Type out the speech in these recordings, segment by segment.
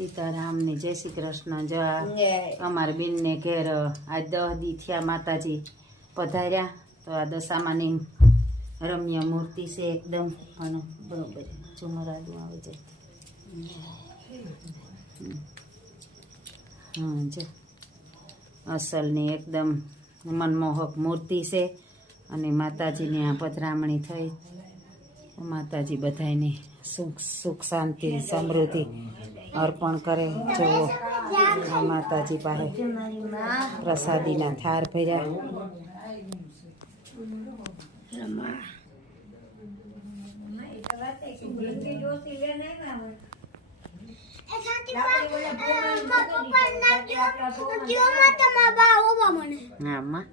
સીતારામ ને જય શ્રી કૃષ્ણ જય અમારા બેનને ઘેર આજ દહ દી થયા માતાજી પધાર્યા. તો આ દશામાની રમ્ય મૂર્તિ છે એકદમ. પણ બરોબર ઝુમરાદું આવે છે. હા જો. અસલની એકદમ મનમોહક મૂર્તિ છે. અને માતાજીની આ પધરામણી થઈ. માતાજી બધાને સુખ સુખ શાંતિ સમૃદ્ધિ અર્પણ કરે. જુઓ માતાજી પાસે પ્રસાદીના થાર ભર્યા. રામ.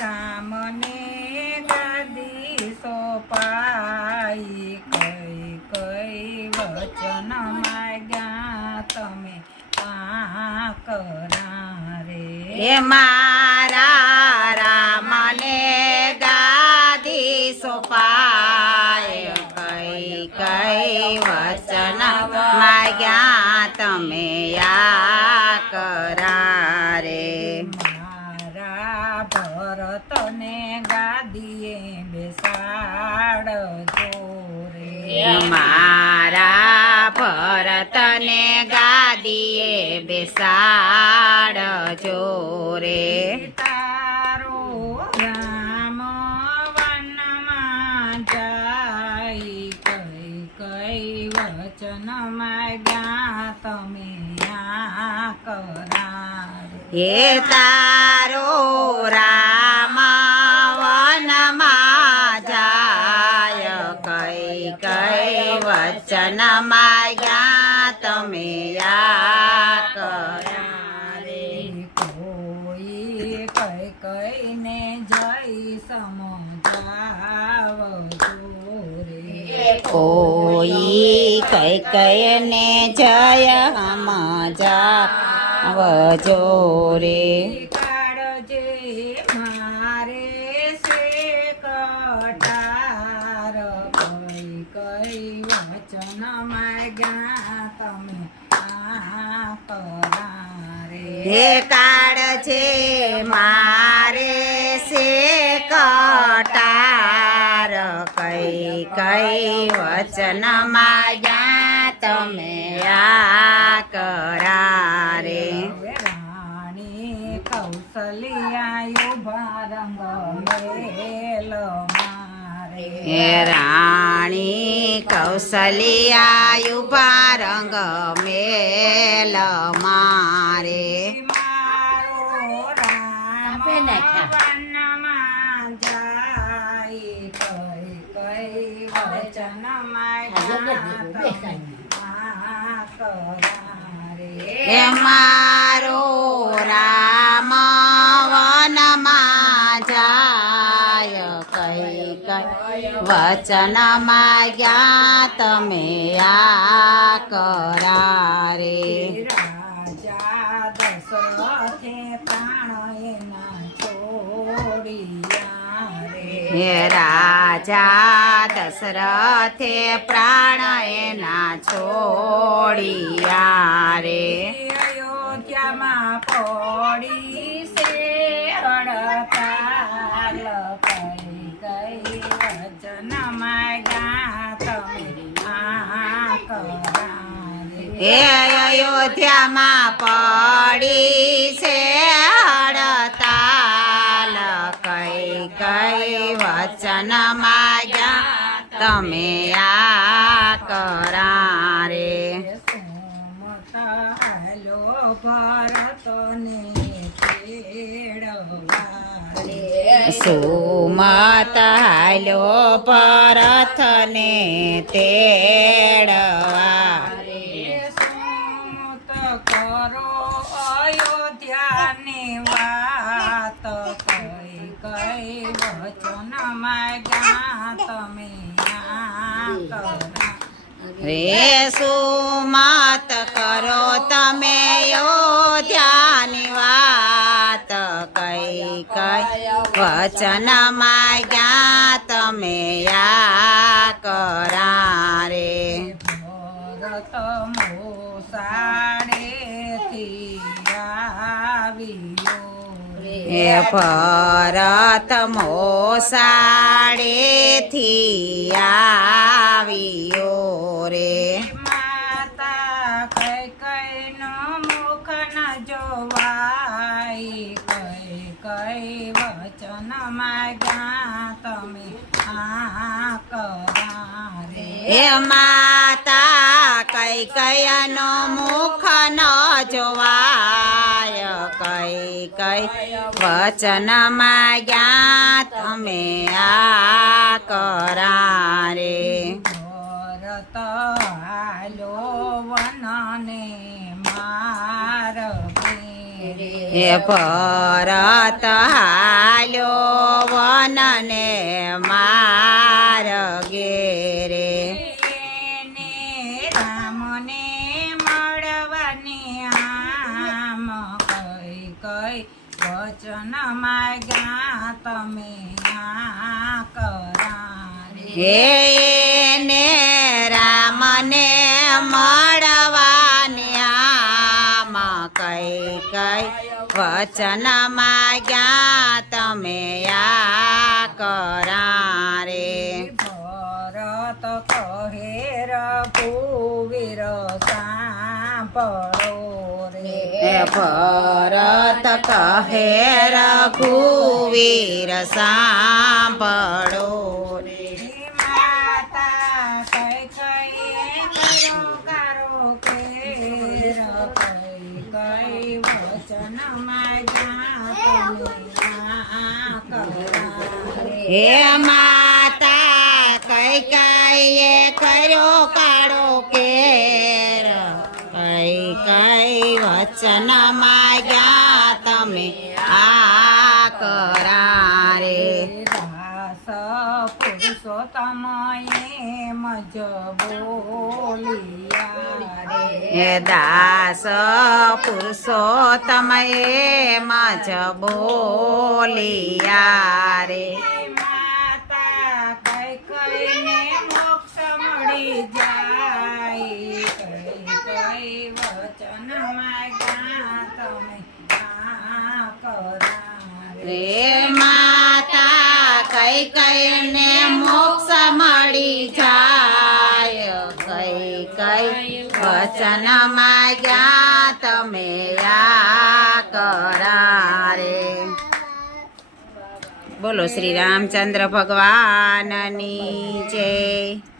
રામને સોપાઈ કઈ કઈ, વચન માગ્યા તમે આ કરા રે હે મારા રામને ગાદી સોપાય, કઈ કઈ, વચન માગ્યા તમે યા બેસાડજો રે. મારા ભરતને ગાદીએ બેસાડજો રે. તારો રામ વનમાં જાય કઈ કઈ વચનમાં માગ્યા તમે આ કરા હે તારો વચન માયા તમે યા કર્યા રે કોઈ કઈ કઈને જઈ સમજાવ રે કોઈ કઈ કઈ ને જય મજાવજો રે કાળજે મારે છે કટાર કઈ કઈ વચન માગ્યા તમે આ કરારે હે કાળ છે, મારે સે કટાર. કઈ કઈ વચન માયા તમે આ કરારે. રાણી કૌશલ્યા ભારંગ મારે રાણી કૌશલ્યા ભારંગ મેલ મારે મારો રામ વનમાં જાય કઈ મારો રામ વનમાં જાય કઈ કઈ વચન માગ્યા તમે આ કરારે રાજા દશરથે પ્રાણ એના છોડિયા રે હે રાજા દશરથે પ્રાણ એના છોડિયા રે. અયોધ્યામાં પોડી છે હડતાલ કઈ ગઈ. વચન માગ્યા તમે આ કરારે હે અયોધ્યામાં પડી છે હડતાલ કઈ વચનમાં વચન માગ્યા? તમે આ કરારે. સુમત હાલો ભરતને રે સુમત હાલ્યો પરથને તેડવા. રે સુમાત કરો તમે યોધ્યાની વાત કઈ કઈ વચન માગ્યા તમે યા કરા રે ભરત મો સાડે થિયા રે એ માતા કઈ કયનો મુખ ન જોવાય. કઈ કઈ વચન માગ્યા તમે આ કરા રે ભરત હાલો વનને મારગે એ ભરત હાલ્યો એને રામને મળવાની આમ કઈ કઈ વચન માગ્યા તમે આ કરા રે ને રામને મળવાની આમ કઈ કઈ વચન માગ્યા રઘુવીર સાંભળો રે. ભરત કહે રઘુવીર સાંભળો રે. માતા કઈ કઈ કરો કરો કે કઈ કઈ વચન કરા હે એ કર્યો કાળો કેર. કઈ કઈ વચન માયા તમે? આ કરારે. દાસ પુરુષોત્તમ એમ જ બોલિયા રે. દાસ પુરુષોત્તમ એમ જ બોલિયા રે માતા કઈ કઈને મોક્ષ મળી રે માતા કઈ કઈ ને મોક્ષ મળી જાય કઈ કઈ વચન માગ્યા તમે આ કરા બોલો શ્રી રામચંદ્ર ભગવાનની જય.